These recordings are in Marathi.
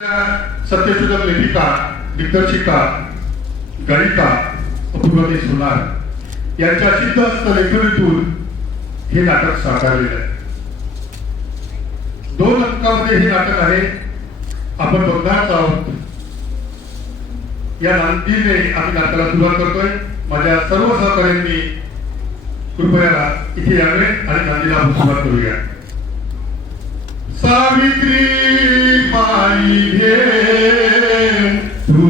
सत्यशोधक लेखिका दिग्दर्शिका गायिका अपूर्वती सोनार यांच्या सिद्धहस्त लेखणीतून हे नाटक साकारलेलं आहे. दोन अंकामध्ये हे नाटक आहे. आपण बघणारच आहोत. या नांदीने आम्ही नाटकाला सुरुवात करतोय. माझ्या सर्व सहकार्यांनी कृपया इथे यावे आणि नांदीला आपण सुरुवात करूया. सावित्री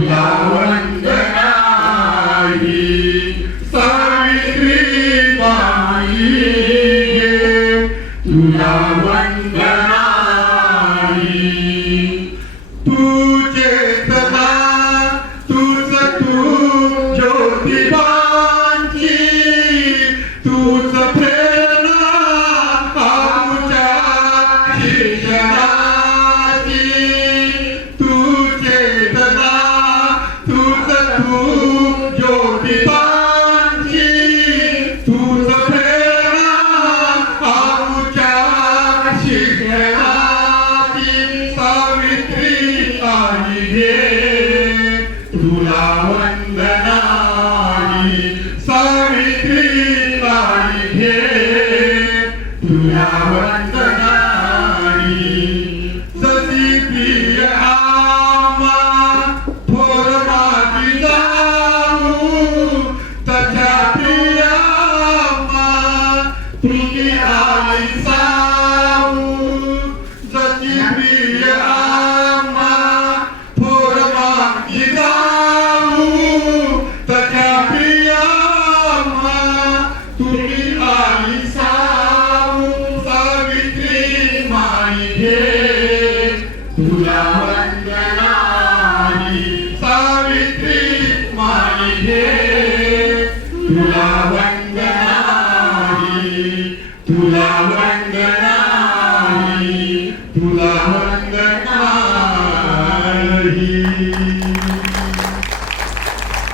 तुला वंदना सावित्री माई तुला वंदना सावित्री आई घे तुला पाहिजे तुला वंदनाई तुला वंदनाई